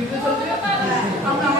你们说这个卖